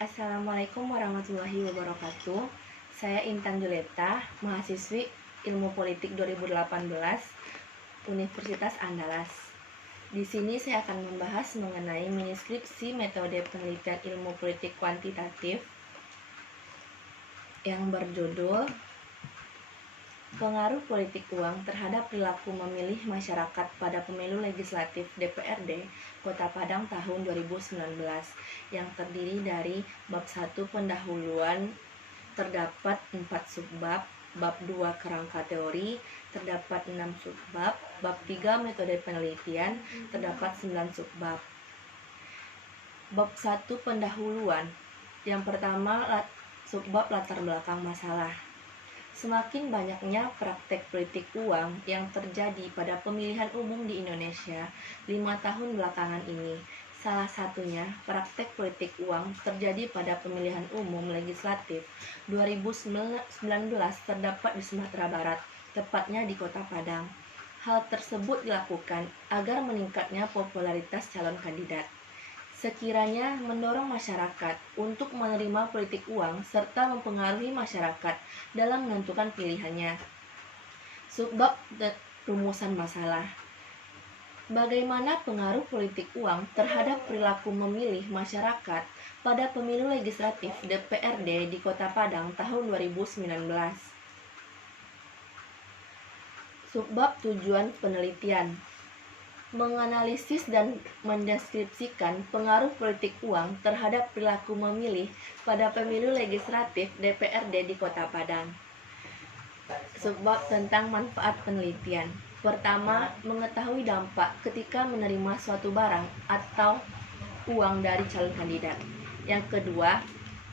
Assalamualaikum warahmatullahi wabarakatuh. Saya Intan Juleta, mahasiswi Ilmu Politik 2018 Universitas Andalas. Di sini saya akan membahas mengenai mini skripsi metode penelitian ilmu politik kuantitatif yang berjudul Pengaruh Politik Uang terhadap Perilaku Memilih Masyarakat pada Pemilu Legislatif DPRD Kota Padang tahun 2019, yang terdiri dari bab 1 pendahuluan, terdapat 4 subbab, bab 2 kerangka teori, terdapat 6 subbab, bab 3 metode penelitian, terdapat 9 subbab. Bab 1 pendahuluan. Yang pertama, subbab latar belakang masalah. Semakin banyaknya praktek politik uang yang terjadi pada pemilihan umum di Indonesia 5 tahun belakangan ini. Salah satunya, praktek politik uang terjadi pada pemilihan umum legislatif 2019 terdapat di Sumatera Barat, tepatnya di Kota Padang. Hal tersebut dilakukan agar meningkatnya popularitas calon kandidat, sekiranya mendorong masyarakat untuk menerima politik uang serta mempengaruhi masyarakat dalam menentukan pilihannya. Subbab rumusan masalah. Bagaimana pengaruh politik uang terhadap perilaku memilih masyarakat pada pemilu legislatif DPRD di Kota Padang tahun 2019? Subbab tujuan penelitian. Menganalisis dan mendeskripsikan pengaruh politik uang terhadap perilaku memilih pada pemilu legislatif DPRD di Kota Padang. Subbab tentang manfaat penelitian. Pertama, mengetahui dampak ketika menerima suatu barang atau uang dari calon kandidat. Yang kedua,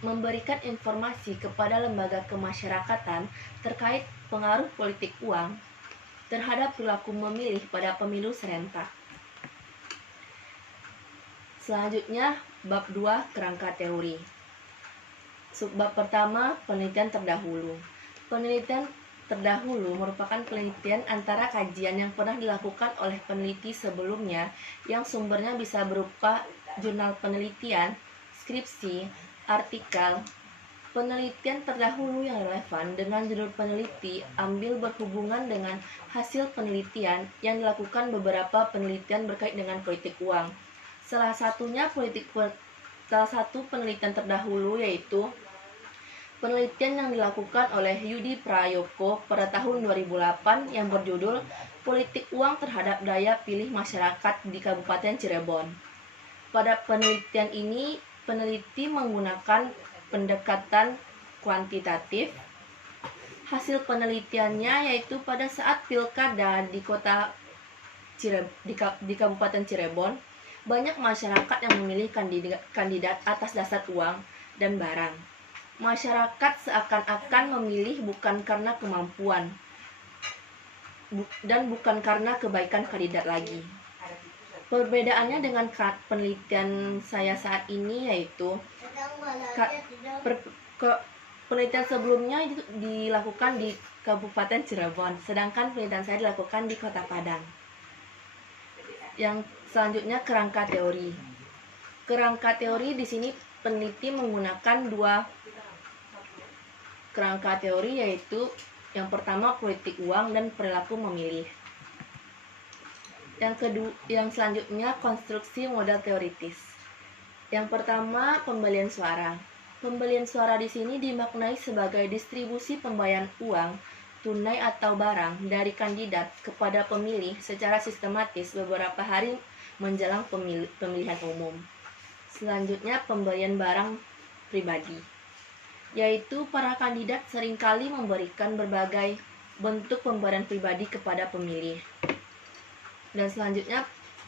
memberikan informasi kepada lembaga kemasyarakatan terkait pengaruh politik uang terhadap perilaku memilih pada pemilu serentak. Selanjutnya, bab 2 kerangka teori. Subbab pertama, penelitian terdahulu. Penelitian terdahulu merupakan penelitian antara kajian yang pernah dilakukan oleh peneliti sebelumnya yang sumbernya bisa berupa jurnal penelitian, skripsi, artikel. Penelitian terdahulu yang relevan dengan judul peneliti ambil berhubungan dengan hasil penelitian yang dilakukan beberapa penelitian berkait dengan politik uang. Salah satu penelitian terdahulu yaitu penelitian yang dilakukan oleh Yudi Prayoko pada tahun 2008 yang berjudul Politik Uang Terhadap Daya Pilih Masyarakat di Kabupaten Cirebon. Pada penelitian ini, peneliti menggunakan pendekatan kuantitatif. Hasil penelitiannya yaitu pada saat pilkada di Kabupaten Cirebon, banyak masyarakat yang memilih kandidat atas dasar uang dan barang. Masyarakat seakan-akan memilih bukan karena kemampuan dan bukan karena kebaikan kandidat lagi. Perbedaannya dengan penelitian saya saat ini yaitu penelitian sebelumnya itu dilakukan di Kabupaten Cirebon, sedangkan penelitian saya dilakukan di Kota Padang. Yang selanjutnya, kerangka teori. Kerangka teori di sini peneliti menggunakan 2 kerangka teori, yaitu yang pertama politik uang dan perilaku memilih. Yang selanjutnya, konstruksi model teoritis. Yang pertama, pembelian suara. Pembelian suara di sini dimaknai sebagai distribusi pembayaran uang, tunai atau barang dari kandidat kepada pemilih secara sistematis beberapa hari menjelang pemilihan umum. Selanjutnya, pemberian barang pribadi, yaitu para kandidat seringkali memberikan berbagai bentuk pemberian pribadi kepada pemilih. Dan selanjutnya,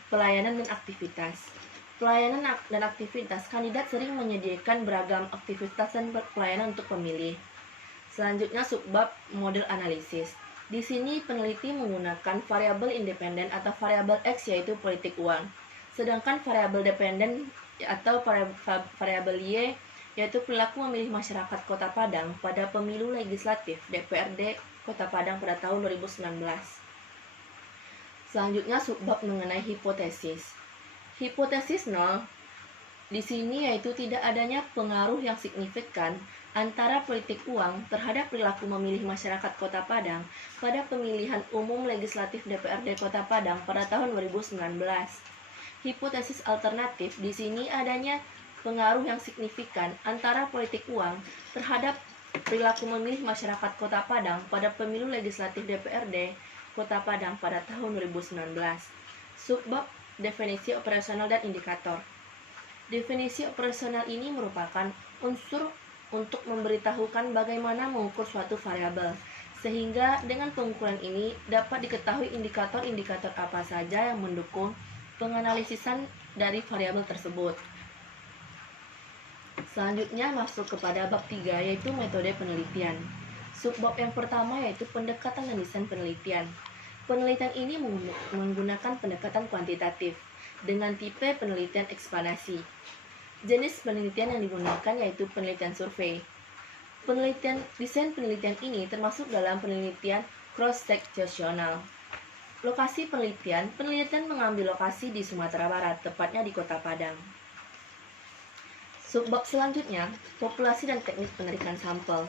pelayanan dan aktivitas. Pelayanan dan aktivitas, kandidat sering menyediakan beragam aktivitas dan pelayanan untuk pemilih. Selanjutnya, subbab model analisis. Di sini peneliti menggunakan variabel independen atau variabel X, yaitu politik uang. Sedangkan variabel dependen atau variabel Y yaitu perilaku memilih masyarakat Kota Padang pada pemilu legislatif DPRD Kota Padang pada tahun 2019. Selanjutnya, subbab mengenai hipotesis. Hipotesis 0 di sini yaitu tidak adanya pengaruh yang signifikan antara politik uang terhadap perilaku memilih masyarakat Kota Padang pada pemilihan umum legislatif DPRD Kota Padang pada tahun 2019. Hipotesis alternatif di sini adanya pengaruh yang signifikan antara politik uang terhadap perilaku memilih masyarakat Kota Padang pada pemilu legislatif DPRD Kota Padang pada tahun 2019. Subbab definisi operasional dan indikator. Definisi operasional ini merupakan unsur untuk memberitahukan bagaimana mengukur suatu variabel, sehingga dengan pengukuran ini dapat diketahui indikator-indikator apa saja yang mendukung penganalisisan dari variabel tersebut. Selanjutnya masuk kepada bab 3, yaitu metode penelitian. Subbab yang pertama yaitu pendekatan dan desain penelitian. Penelitian ini menggunakan pendekatan kuantitatif dengan tipe penelitian ekspansi. Jenis penelitian yang digunakan yaitu penelitian survei. Desain penelitian ini termasuk dalam penelitian cross-seksional. Lokasi penelitian mengambil lokasi di Sumatera Barat, tepatnya di Kota Padang. Subbab selanjutnya, populasi dan teknik penarikan sampel.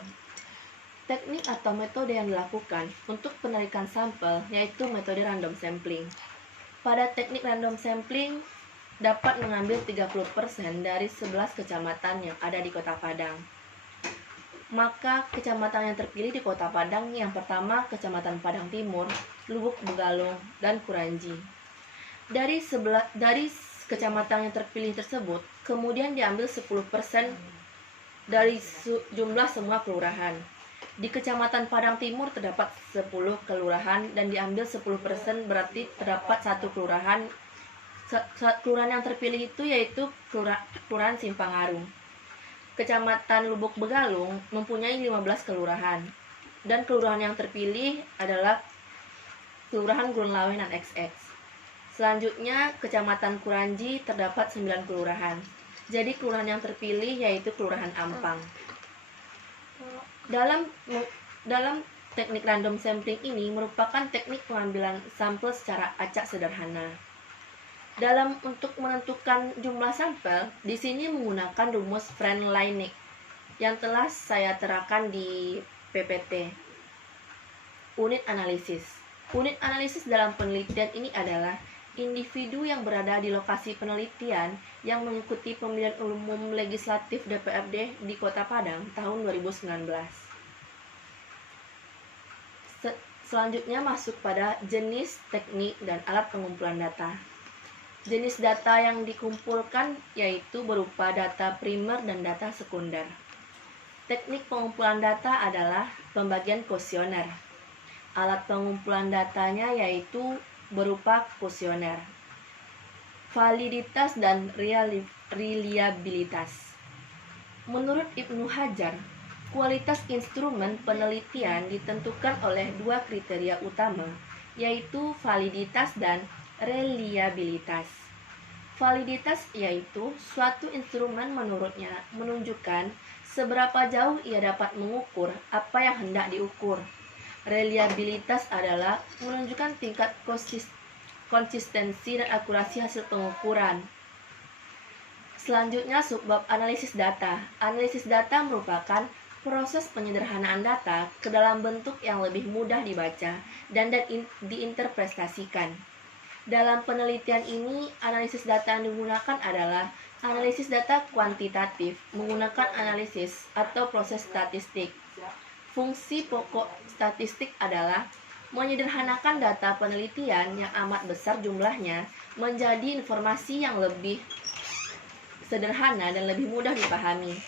Teknik atau metode yang dilakukan untuk penarikan sampel yaitu metode random sampling. Pada teknik random sampling dapat mengambil 30% dari 11 kecamatan yang ada di Kota Padang. Maka kecamatan yang terpilih di Kota Padang yang pertama Kecamatan Padang Timur, Lubuk Begalung, dan Kuranji. Dari kecamatan yang terpilih tersebut, kemudian diambil 10% dari jumlah semua kelurahan. Di Kecamatan Padang Timur terdapat 10 kelurahan dan diambil 10% berarti terdapat satu kelurahan. Kelurahan yang terpilih itu yaitu Kelurahan Simpang Arum. Kecamatan Lubuk Begalung mempunyai 15 kelurahan dan kelurahan yang terpilih adalah Kelurahan Gurun Lawen dan XX. Selanjutnya Kecamatan Kuranji terdapat 9 kelurahan. Jadi kelurahan yang terpilih yaitu Kelurahan Ampang. Dalam teknik random sampling ini merupakan teknik pengambilan sampel secara acak sederhana. Untuk menentukan jumlah sampel, di sini menggunakan rumus French-Lainic yang telah saya terangkan di PPT. Unit analisis. Unit analisis dalam penelitian ini adalah individu yang berada di lokasi penelitian yang mengikuti pemilihan umum legislatif DPRD di Kota Padang tahun 2019. Selanjutnya masuk pada jenis, teknik, dan alat pengumpulan data. Jenis data yang dikumpulkan yaitu berupa data primer dan data sekunder. Teknik pengumpulan data adalah pembagian kuesioner. Alat pengumpulan datanya yaitu berupa kuesioner. Validitas dan reliabilitas. Menurut Ibnu Hajar, kualitas instrumen penelitian ditentukan oleh dua kriteria utama, yaitu validitas dan reliabilitas. Validitas yaitu suatu instrumen menurutnya menunjukkan seberapa jauh ia dapat mengukur apa yang hendak diukur. Reliabilitas adalah menunjukkan tingkat konsistensi dan akurasi hasil pengukuran. Selanjutnya subbab analisis data. Analisis data merupakan proses penyederhanaan data ke dalam bentuk yang lebih mudah dibaca dan diinterpretasikan. Dalam penelitian ini, analisis data yang digunakan adalah analisis data kuantitatif menggunakan analisis atau proses statistik. Fungsi pokok statistik adalah menyederhanakan data penelitian yang amat besar jumlahnya menjadi informasi yang lebih sederhana dan lebih mudah dipahami.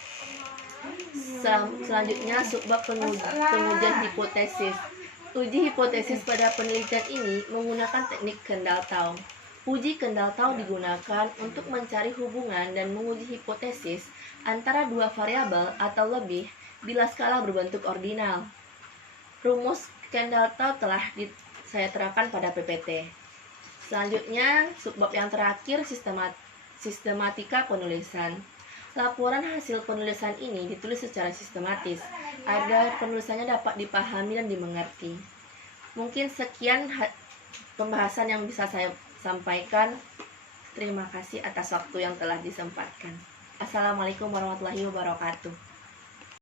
Selanjutnya subbab pengujian hipotesis. Uji hipotesis pada penelitian ini menggunakan teknik Kendall-Taw. Uji Kendall-Taw digunakan untuk mencari hubungan dan menguji hipotesis antara dua variabel atau lebih bila skala berbentuk ordinal. Rumus Kendall-Taw telah saya terangkan pada PPT. Selanjutnya, subbab yang terakhir sistematika penulisan. Laporan hasil penulisan ini ditulis secara sistematis agar penulisannya dapat dipahami dan dimengerti. Mungkin sekian pembahasan yang bisa saya sampaikan. Terima kasih atas waktu yang telah disempatkan. Assalamualaikum warahmatullahi wabarakatuh.